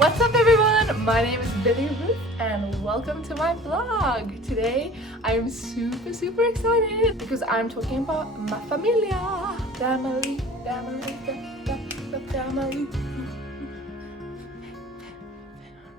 What's up everyone? My name is Billy Ruth and welcome to my vlog. Today I am super excited because I'm talking about my familia. Family.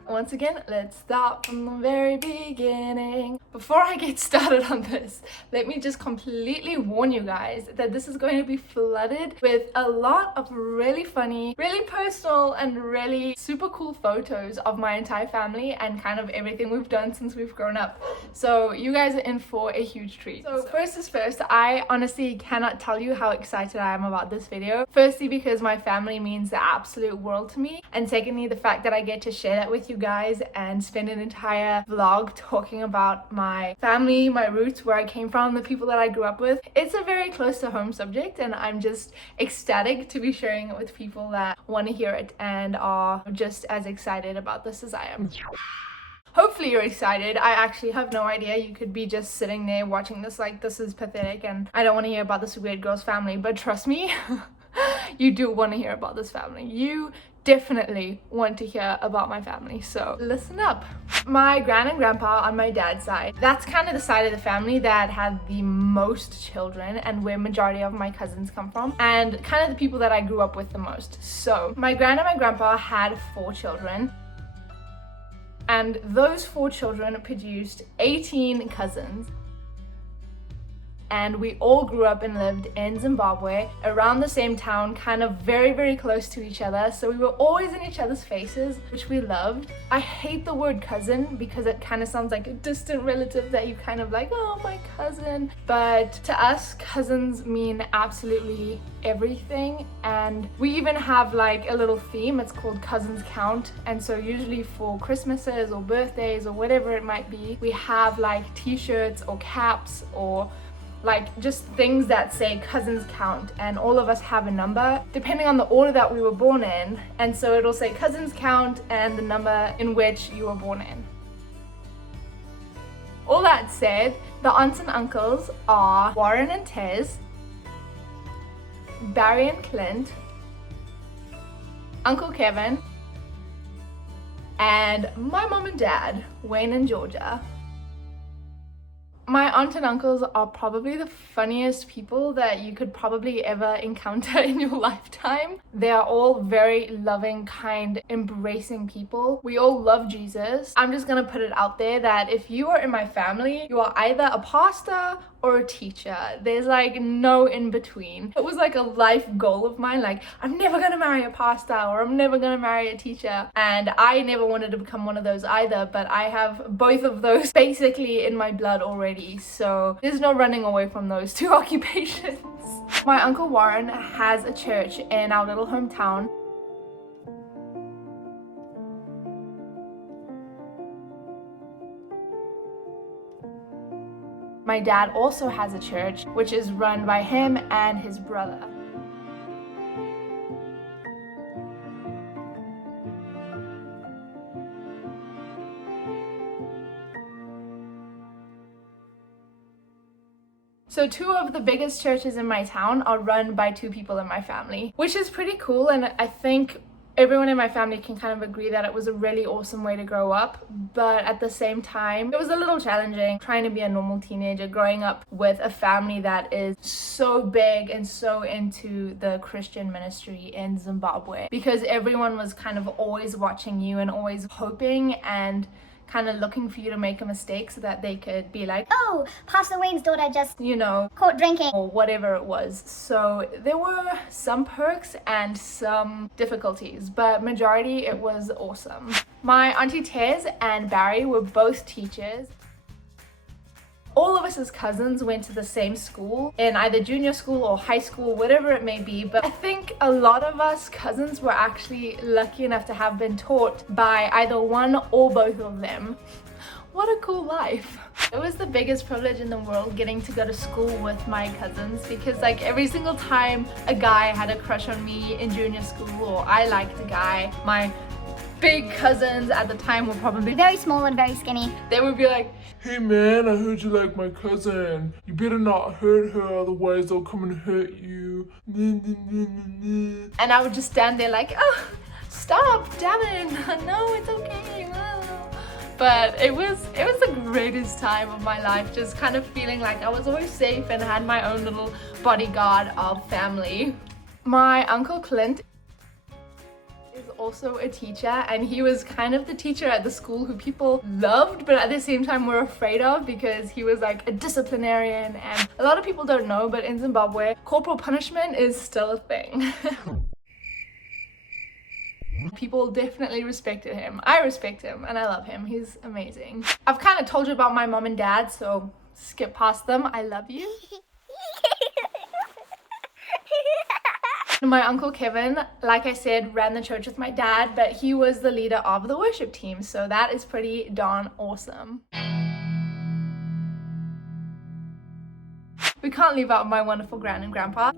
Once again, let's start from the very beginning. Before I get started on this, let me just completely warn you guys that this is going to be flooded with a lot of really funny, really personal, and really super cool photos of my entire family and kind of everything we've done since we've grown up. So you guys are in for a huge treat. So first is first, I honestly cannot tell you how excited I am about this video. Firstly, because my family means the absolute world to me, and secondly, the fact that I get to share that with you guys and spend an entire vlog talking about my family, my roots, where I came from, the people that I grew up with. It's a very close to home subject and I'm just ecstatic to be sharing it with people that want to hear it and are just as excited about this as I am. Hopefully you're excited. I actually have no idea. You could be just sitting there watching this like, this is pathetic and I don't want to hear about this weird girl's family, but trust me, you do want to hear about this family. You definitely want to hear about my family, so listen up. My gran and grandpa on my dad's side, that's kind of the side of the family that had the most children and where majority of my cousins come from, and kind of the people that I grew up with the most. So my gran and my grandpa had 4 children, and those 4 children produced 18 cousins. And we all grew up and lived in Zimbabwe, around the same town, kind of very close to each other. So we were always in each other's faces, which we loved. I hate the word cousin because it kind of sounds like a distant relative that you kind of like, oh, my cousin. But to us, cousins mean absolutely everything. And we even have like a little theme. It's called Cousins Count. And so usually for Christmases or birthdays or whatever it might be, we have like t-shirts or caps or like just things that say cousins count, and all of us have a number depending on the order that we were born in, and so it'll say cousins count and the number in which you were born in. All that said, the aunts and uncles are Warren and Tez, Barry and Clint, Uncle Kevin, and my mom and dad, Wayne and Georgia. My aunt and uncles are probably the funniest people that you could probably ever encounter in your lifetime. They are all very loving, kind, embracing people. We all love Jesus. I'm just gonna put it out there that if you are in my family, you are either a pastor or a teacher. There's like no in between. It was like a life goal of mine, like I'm never gonna marry a pastor or I'm never gonna marry a teacher, and I never wanted to become one of those either, but I have both of those basically in my blood already, so there's no running away from those 2 occupations. My Uncle Warren has a church in our little hometown. My dad also has a church, which is run by him and his brother. So 2 of the biggest churches in my town are run by 2 people in my family, which is pretty cool, and I think everyone in my family can kind of agree that it was a really awesome way to grow up, but at the same time, it was a little challenging trying to be a normal teenager growing up with a family that is so big and so into the Christian ministry in Zimbabwe, because everyone was kind of always watching you and always hoping and kind of looking for you to make a mistake so that they could be like, oh, Pastor Wayne's daughter just, caught drinking, or whatever it was. So there were some perks and some difficulties, but majority it was awesome. My auntie Tez and Barry were both teachers. All of us as cousins went to the same school, in either junior school or high school, whatever it may be, but I think a lot of us cousins were actually lucky enough to have been taught by either one or both of them. What a cool life. It was the biggest privilege in the world getting to go to school with my cousins, because like every single time a guy had a crush on me in junior school or I liked a guy, my big cousins at the time were probably very small and very skinny. They would be like, hey man, I heard you like my cousin. You better not hurt her, otherwise they'll come and hurt you. and I would just stand there like, oh, stop stop, Davin. No, it's okay. But it was the greatest time of my life, just kind of feeling like I was always safe and had my own little bodyguard of family. My uncle Clint is also a teacher, and he was kind of the teacher at the school who people loved but at the same time were afraid of, because he was like a disciplinarian. And a lot of people don't know, but in Zimbabwe, corporal punishment is still a thing. People definitely respected him. I respect him and I love him. He's amazing. I've kind of told you about my mom and dad, so skip past them. I love you. My uncle Kevin, like I said, ran the church with my dad, but he was the leader of the worship team, so that is pretty darn awesome. We can't leave out my wonderful gran and grandpa.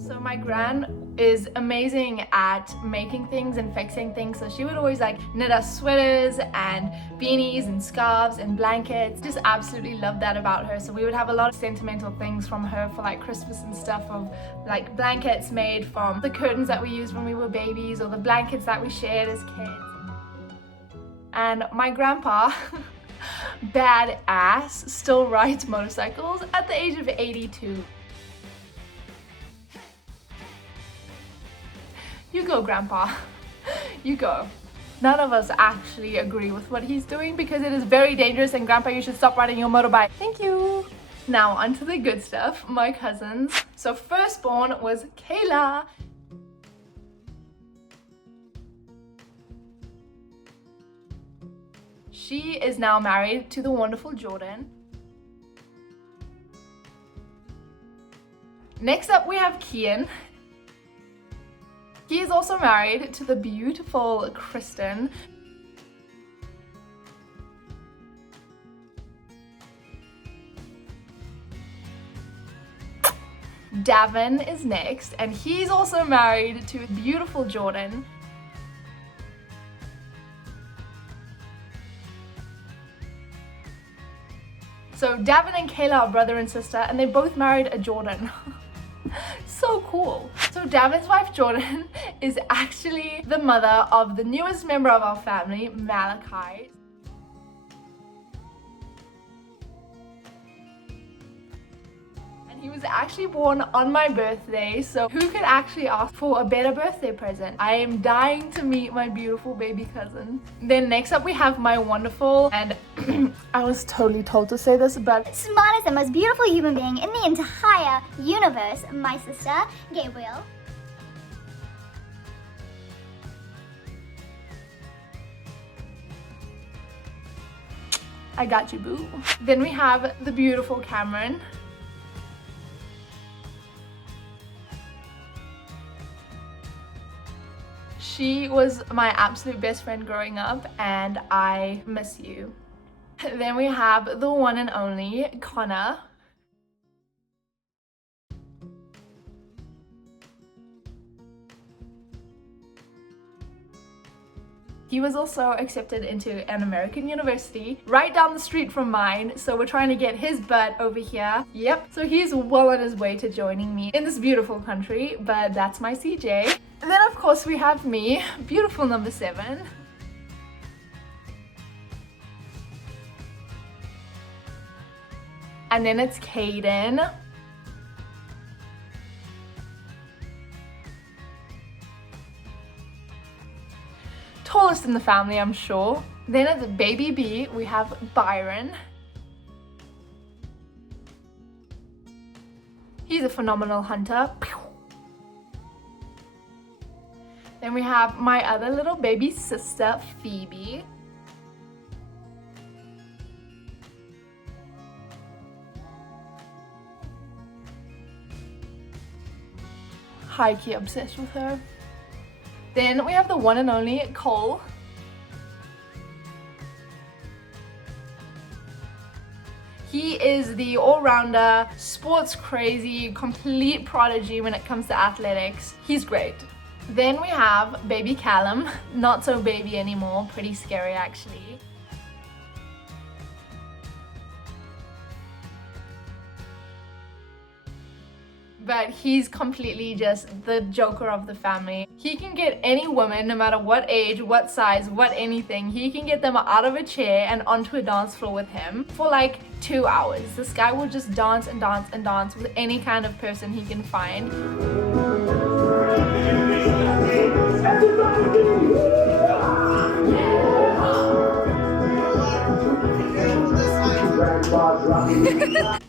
So my gran is amazing at making things and fixing things, so she would always like knit us sweaters and beanies and scarves and blankets. Just absolutely love that about her. So we would have a lot of sentimental things from her for like Christmas and stuff, of like blankets made from the curtains that we used when we were babies, or the blankets that we shared as kids. And my grandpa badass, still rides motorcycles at the age of 82. You go, Grandpa. You go. None of us actually agree with what he's doing because it is very dangerous, and Grandpa, you should stop riding your motorbike. Thank you. Now onto the good stuff, my cousins. So firstborn was Kayla. She is now married to the wonderful Jordan. Next up we have Kian. He is also married to the beautiful Kristen. Davin is next, and he's also married to beautiful Jordan. So Davin and Kayla are brother and sister, and they both married a Jordan. So cool. So Davin's wife Jordan is actually the mother of the newest member of our family, Malachi. And he was actually born on my birthday, so who could actually ask for a better birthday present? I am dying to meet my beautiful baby cousin. Then next up we have my wonderful, and I was totally told to say this, but smartest and most beautiful human being in the entire universe, my sister, Gabriel. I got you, boo. Then we have the beautiful Cameron. She was my absolute best friend growing up, and I miss you. Then we have the one and only Connor. He was also accepted into an American university right down the street from mine, so we're trying to get his butt over here. Yep, so he's well on his way to joining me in this beautiful country, but that's my CJ. And then of course we have me, beautiful number 7. And then it's Caden. Tallest in the family, I'm sure. Then it's baby B, we have Byron. He's a phenomenal hunter. Then we have my other little baby sister, Phoebe. High-key obsessed with her. Then we have the one and only Cole. He is the all-rounder, sports crazy, complete prodigy when it comes to athletics. He's great. Then we have baby Callum, not so baby anymore, pretty scary actually. but he's completely just the joker of the family. He can get any woman, no matter what age, what size, what anything, he can get them out of a chair and onto a dance floor with him for like 2 hours. This guy will just dance and dance and dance with any kind of person he can find.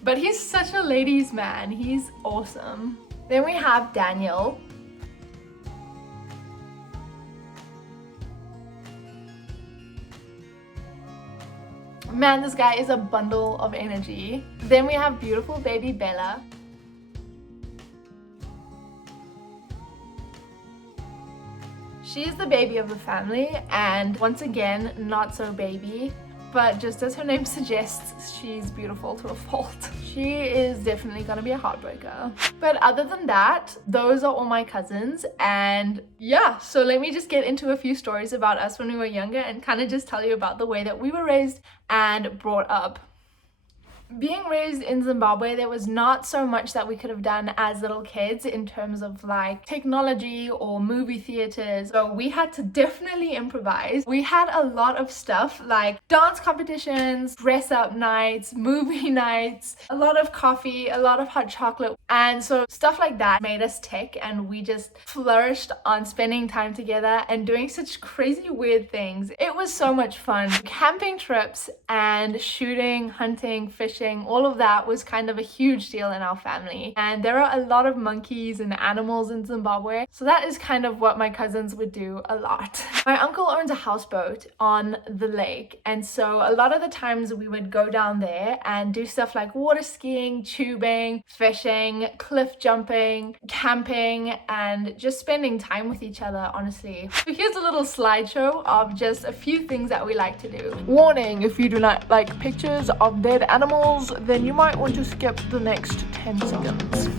But he's such a ladies' man. He's awesome. Then we have Daniel. Man, this guy is a bundle of energy. Then we have beautiful baby Bella. She's the baby of the family, and once again, not so baby. But just as her name suggests, she's beautiful to a fault. She is definitely gonna be a heartbreaker. But other than that, those are all my cousins. And yeah, so let me just get into a few stories about us when we were younger and kind of just tell you about the way that we were raised and brought up. Being raised in Zimbabwe, there was not so much that we could have done as little kids in terms of like technology or movie theaters. So we had to definitely improvise. We had a lot of stuff like dance competitions, dress up nights, movie nights, a lot of coffee, a lot of hot chocolate. And so stuff like that made us tick, and we just flourished on spending time together and doing such crazy weird things. It was so much fun. Camping trips and shooting, hunting, fishing, all of that was kind of a huge deal in our family. And there are a lot of monkeys and animals in Zimbabwe, so that is kind of what my cousins would do a lot. My uncle owns a houseboat on the lake, and so a lot of the times we would go down there and do stuff like water skiing, tubing, fishing, cliff jumping, camping, and just spending time with each other, honestly. So here's a little slideshow of just a few things that we like to do. Warning, if you do not like pictures of dead animals, then you might want to skip the next 10 seconds.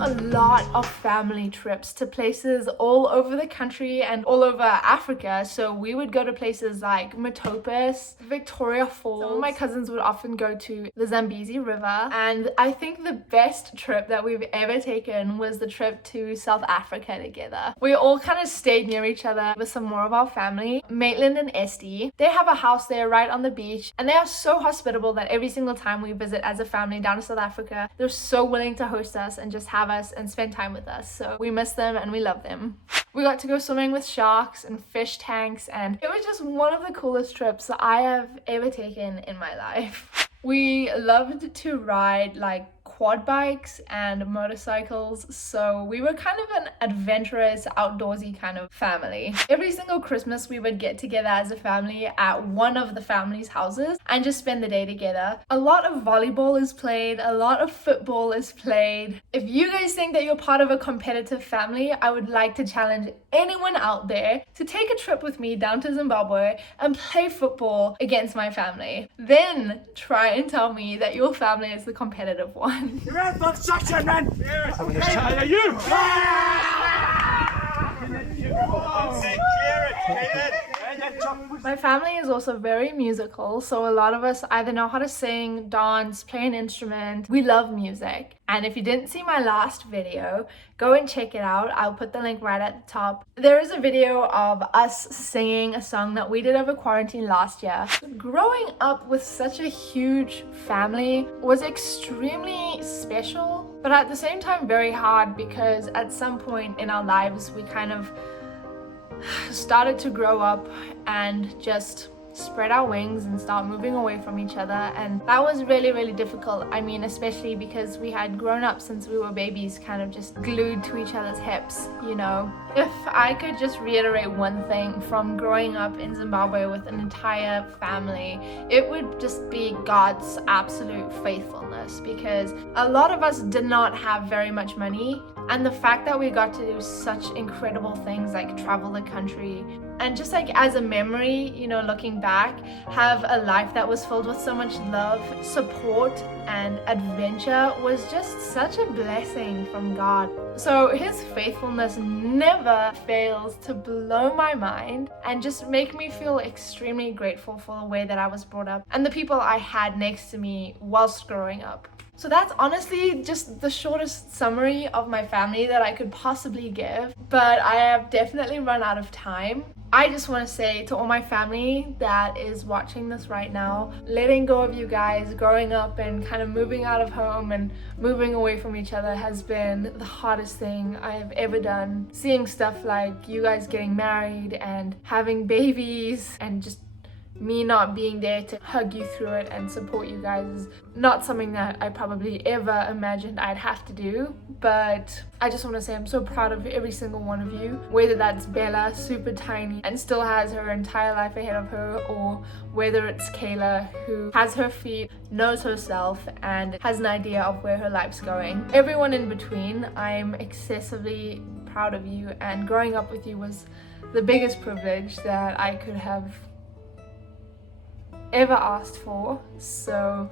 A lot of family trips to places all over the country and all over Africa. So we would go to places like Matopus, Victoria Falls. Some of my cousins would often go to the Zambezi River, and I think the best trip that we've ever taken was the trip to South Africa together. We all kind of stayed near each other with some more of our family. Maitland and Esty, they have a house there right on the beach, and they are so hospitable that every single time we visit as a family down to South Africa, they're so willing to host us and just have us and spend time with us. So we miss them and we love them. We got to go swimming with sharks and fish tanks, and it was just one of the coolest trips I have ever taken in my life. We loved to ride like quad bikes and motorcycles, so we were kind of an adventurous, outdoorsy kind of family. Every single Christmas we would get together as a family at one of the family's houses and just spend the day together. A lot of volleyball is played, a lot of football is played. If you guys think that you're part of a competitive family, I would like to challenge anyone out there to take a trip with me down to Zimbabwe and play football against my family. Then try and tell me that your family is the competitive one. You're out of section, man! I'm gonna tell you! My family is also very musical, so a lot of us either know how to sing, dance, play an instrument. We love music. And if you didn't see my last video, go and check it out. I'll put the link right at the top. There is a video of us singing a song that we did over quarantine last year. Growing up with such a huge family was extremely special, but at the same time very hard, because at some point in our lives we kind of started to grow up and just spread our wings and start moving away from each other, and that was really difficult. I mean, especially because we had grown up since we were babies, kind of just glued to each other's hips, you know. If I could just reiterate one thing from growing up in Zimbabwe with an entire family, it would just be God's absolute faithfulness, because a lot of us did not have very much money, and the fact that we got to do such incredible things like travel the country and just like as a memory, you know, looking back, have a life that was filled with so much love, support, and adventure was just such a blessing from God. So his faithfulness never fails to blow my mind and just make me feel extremely grateful for the way that I was brought up and the people I had next to me whilst growing up. So that's honestly just the shortest summary of my family that I could possibly give, but I have definitely run out of time. I just want to say to all my family that is watching this right now, letting go of you guys, growing up and kind of moving out of home and moving away from each other has been the hardest thing I have ever done. Seeing stuff like you guys getting married and having babies and just me not being there to hug you through it and support you guys is not something that I probably ever imagined I'd have to do, but I just want to say I'm so proud of every single one of you, whether that's Bella, super tiny and still has her entire life ahead of her, or whether it's Kayla, who has her feet, knows herself and has an idea of where her life's going. Everyone in between, I'm excessively proud of you, and growing up with you was the biggest privilege that I could have ever asked for. So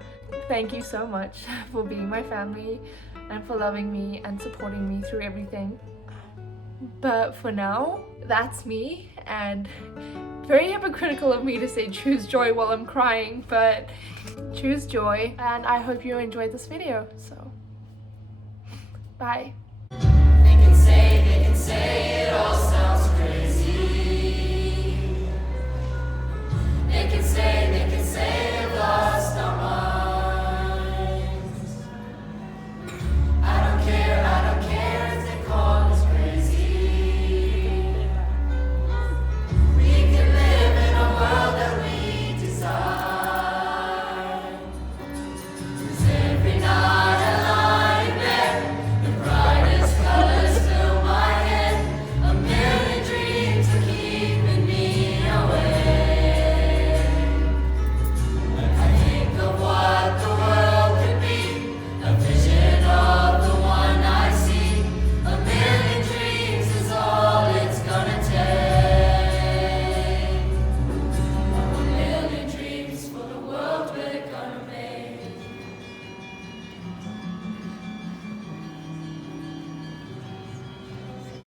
thank you so much for being my family and for loving me and supporting me through everything. But for now, that's me, and very hypocritical of me to say choose joy while I'm crying, but choose joy, and I hope you enjoyed this video. So bye. They can say it all.